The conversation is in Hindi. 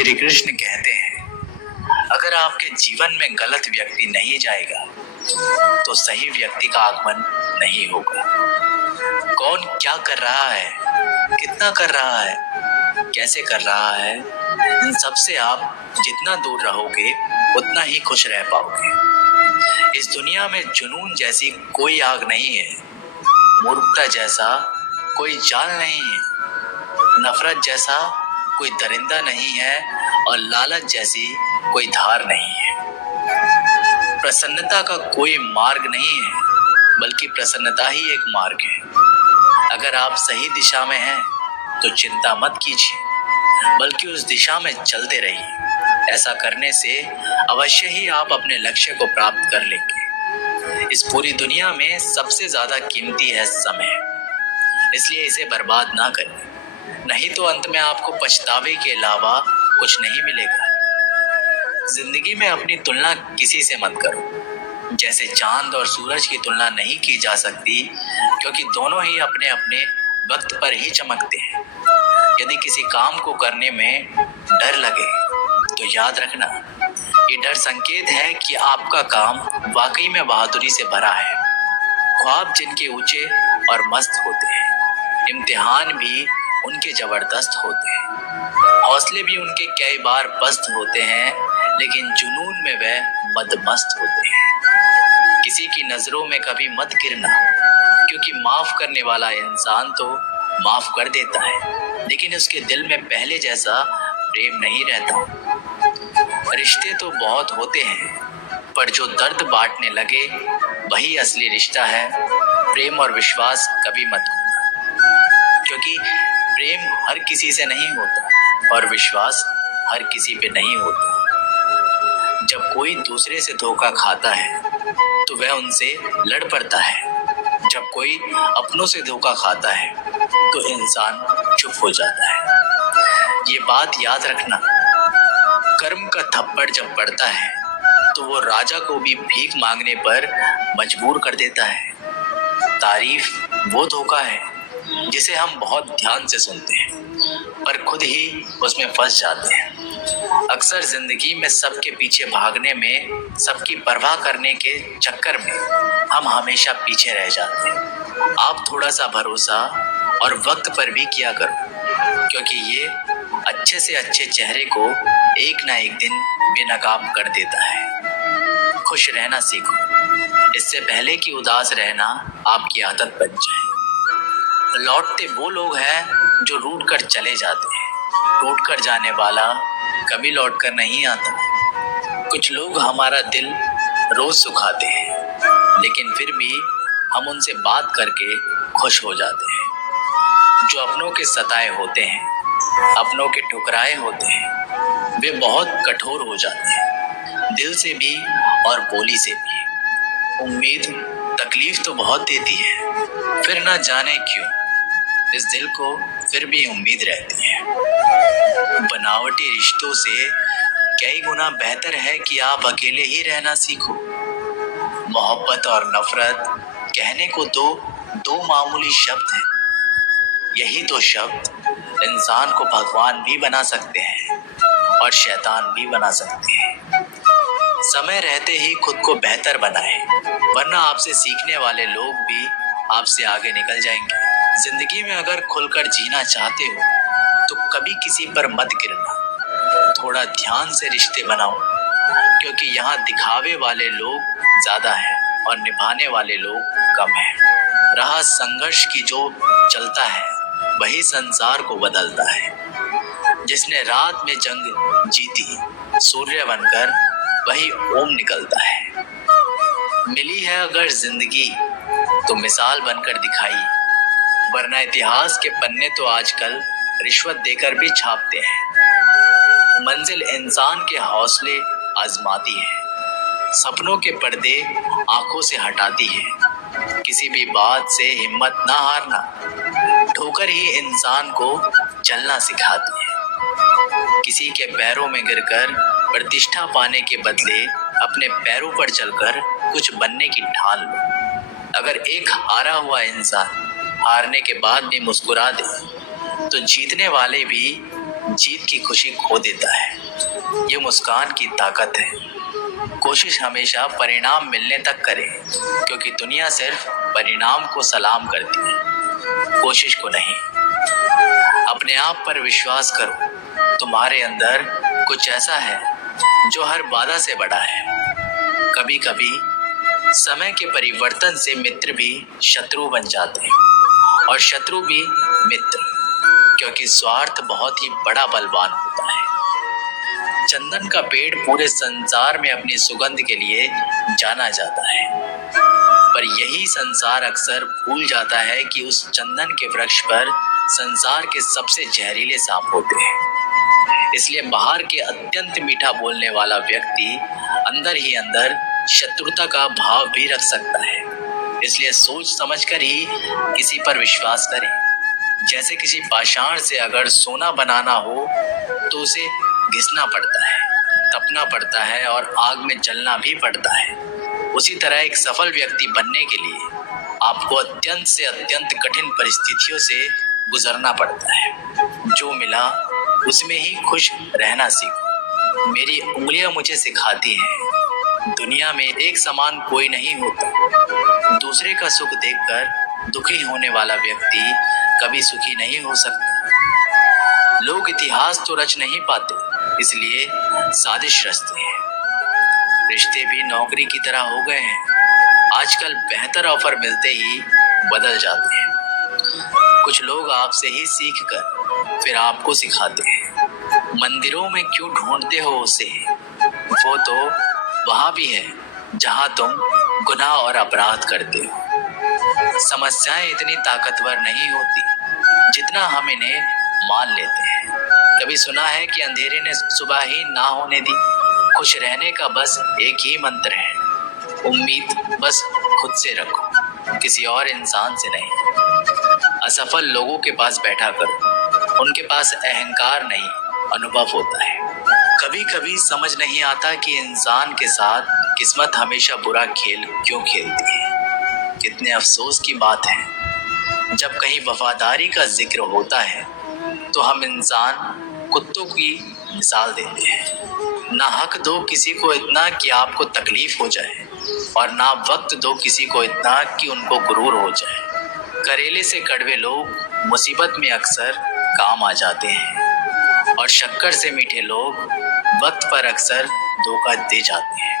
श्री कृष्ण कहते हैं, अगर आपके जीवन में गलत व्यक्ति नहीं जाएगा तो सही व्यक्ति का आगमन नहीं होगा। कौन क्या कर रहा है, कितना कर रहा है, कैसे कर रहा है, इन सब से आप जितना दूर रहोगे उतना ही खुश रह पाओगे। इस दुनिया में जुनून जैसी कोई आग नहीं है, मूर्खता जैसा कोई जाल नहीं है, नफरत जैसा कोई दरिंदा नहीं है और लालच जैसी कोई धार नहीं है। प्रसन्नता का कोई मार्ग नहीं है, बल्कि प्रसन्नता ही एक मार्ग है। अगर आप सही दिशा में हैं तो चिंता मत कीजिए, बल्कि उस दिशा में चलते रहिए। ऐसा करने से अवश्य ही आप अपने लक्ष्य को प्राप्त कर लेंगे। इस पूरी दुनिया में सबसे ज्यादा कीमती है समय, इसलिए इसे बर्बाद ना करें, नहीं तो अंत में आपको पछतावे के अलावा कुछ नहीं मिलेगा। जिंदगी में अपनी तुलना किसी से मत करो। जैसे चांद और सूरज की तुलना नहीं की जा सकती, क्योंकि दोनों ही अपने अपने वक्त पर ही चमकते हैं। यदि किसी काम को करने में डर लगे तो याद रखना, ये डर संकेत है कि आपका काम वाकई में बहादुरी से भरा है। ख्वाब जिनके ऊंचे और मस्त होते हैं, इम्तिहान भी उनके जबरदस्त होते हैं, हौसले भी उनके कई बार पस्त होते हैं, लेकिन जुनून में वह मदमस्त होते हैं। किसी की नजरों में कभी मत गिरना, क्योंकि माफ करने वाला इंसान तो माफ कर देता है, लेकिन उसके दिल में पहले जैसा प्रेम नहीं रहता। रिश्ते तो बहुत होते हैं, पर जो दर्द बांटने लगे वही असली रिश्ता है। प्रेम और विश्वास कभी मत खोना, क्योंकि प्रेम हर किसी से नहीं होता और विश्वास हर किसी पे नहीं होता। जब कोई दूसरे से धोखा खाता है तो वह उनसे लड़ पड़ता है। जब कोई अपनों से धोखा खाता है तो इंसान चुप हो जाता है। ये बात याद रखना, कर्म का थप्पड़ जब पड़ता है तो वो राजा को भी भीख मांगने पर मजबूर कर देता है। तारीफ वो धोखा है जिसे हम बहुत ध्यान से सुनते हैं, पर खुद ही उसमें फंस जाते हैं। अक्सर जिंदगी में सबके पीछे भागने में, सबकी परवाह करने के चक्कर में हम हमेशा पीछे रह जाते हैं। आप थोड़ा सा भरोसा और वक्त पर भी किया करो, क्योंकि ये अच्छे से अच्छे चेहरे को एक ना एक दिन बेनकाब कर देता है। खुश रहना सीखो, इससे पहले कि उदास रहना आपकी आदत बन जाए। लौटते वो लोग हैं जो रूठ कर चले जाते हैं। रूठ कर जाने वाला कभी लौट कर नहीं आता। कुछ लोग हमारा दिल रोज सुखाते हैं, लेकिन फिर भी हम उनसे बात करके खुश हो जाते हैं। जो अपनों के सताए होते हैं, अपनों के ठुकराए होते हैं, वे बहुत कठोर हो जाते हैं, दिल से भी और बोली से भी। उम्मीद तकलीफ तो बहुत देती है, फिर ना जाने क्यों इस दिल को फिर भी उम्मीद रहती है। बनावटी रिश्तों से कई गुना बेहतर है कि आप अकेले ही रहना सीखो। मोहब्बत और नफरत कहने को तो दो मामूली शब्द हैं। यही दो शब्द इंसान को भगवान भी बना सकते हैं और शैतान भी बना सकते हैं। समय रहते ही खुद को बेहतर बनाएं, वरना आपसे सीखने वाले लोग भी आपसे आगे निकल जाएंगे। जिंदगी में अगर खुलकर जीना चाहते हो तो कभी किसी पर मत गिरना। थोड़ा ध्यान से रिश्ते बनाओ, क्योंकि यहाँ दिखावे वाले लोग ज्यादा हैं और निभाने वाले लोग कम हैं। राह संघर्ष की जो चलता है वही संसार को बदलता है। जिसने रात में जंग जीती, सूर्य बनकर वही ओम निकलता है। मिली है अगर जिंदगी तो मिसाल बनकर दिखाई, वरना इतिहास के पन्ने तो आजकल रिश्वत देकर भी छापते हैं। मंजिल इंसान के हौसले आजमाती है, सपनों के पर्दे आंखों से हटाती है। किसी भी बात से हिम्मत ना हारना, ठोकर ही इंसान को चलना सिखाती है। किसी के पैरों में गिरकर प्रतिष्ठा पाने के बदले अपने पैरों पर चलकर कुछ बनने की ठान लो। अगर एक हारा हुआ इंसान हारने के बाद भी मुस्कुरा दे तो जीतने वाले भी जीत की खुशी खो देता है। ये मुस्कान की ताकत है। कोशिश हमेशा परिणाम मिलने तक करें, क्योंकि दुनिया सिर्फ परिणाम को सलाम करती है, कोशिश को नहीं। अपने आप पर विश्वास करो। तुम्हारे अंदर कुछ ऐसा है जो हर बाधा से बड़ा है। कभी कभी समय के परिवर्तन से मित्र भी शत्रु बन जाते हैं और शत्रु भी मित्र, क्योंकि स्वार्थ बहुत ही बड़ा बलवान होता है। चंदन का पेड़ पूरे संसार में अपनी सुगंध के लिए जाना जाता है, पर यही संसार अक्सर भूल जाता है कि उस चंदन के वृक्ष पर संसार के सबसे जहरीले सांप होते हैं। इसलिए बाहर के अत्यंत मीठा बोलने वाला व्यक्ति अंदर ही अंदर शत्रुता का भाव भी रख सकता है। इसलिए सोच समझकर ही किसी पर विश्वास करें। जैसे किसी पाषाण से अगर सोना बनाना हो तो उसे घिसना पड़ता है, तपना पड़ता है और आग में जलना भी पड़ता है। उसी तरह एक सफल व्यक्ति बनने के लिए आपको अत्यंत से अत्यंत कठिन परिस्थितियों से गुजरना पड़ता है। जो मिला उसमें ही खुश रहना सीखो। मेरी उंगलियां मुझे सिखाती हैं, दुनिया में एक समान कोई नहीं होता। दूसरे का सुख देखकर दुखी होने वाला व्यक्ति कभी सुखी नहीं हो सकता। लोग इतिहास तो रच नहीं पाते, इसलिए साजिश रचते हैं। रिश्ते भी नौकरी की तरह हो गए हैं, आजकल बेहतर ऑफर मिलते ही बदल जाते हैं। कुछ लोग आपसे ही सीख कर फिर आपको सिखाते हैं। मंदिरों में क्यों ढूंढते हो उसे, वो तो वहां भी है जहां तुम गुनाह और अपराध करते हो। समस्याएं इतनी ताकतवर नहीं होती जितना हम इन्हें मान लेते हैं। कभी सुना है कि अंधेरे ने सुबह ही ना होने दी। खुश रहने का बस एक ही मंत्र है, उम्मीद बस खुद से रखो, किसी और इंसान से नहीं। असफल लोगों के पास बैठा करो, उनके पास अहंकार नहीं, अनुभव होता है। कभी कभी समझ नहीं आता कि इंसान के साथ किस्मत हमेशा बुरा खेल क्यों खेलती है। कितने अफसोस की बात है, जब कहीं वफादारी का जिक्र होता है तो हम इंसान कुत्तों की मिसाल देते हैं। ना हक दो किसी को इतना कि आपको तकलीफ हो जाए, और ना वक्त दो किसी को इतना कि उनको गुरूर हो जाए। करेले से कड़वे लोग मुसीबत में अक्सर काम आ जाते हैं, और शक्कर से मीठे लोग वक्त पर अक्सर धोखा दे जाते हैं।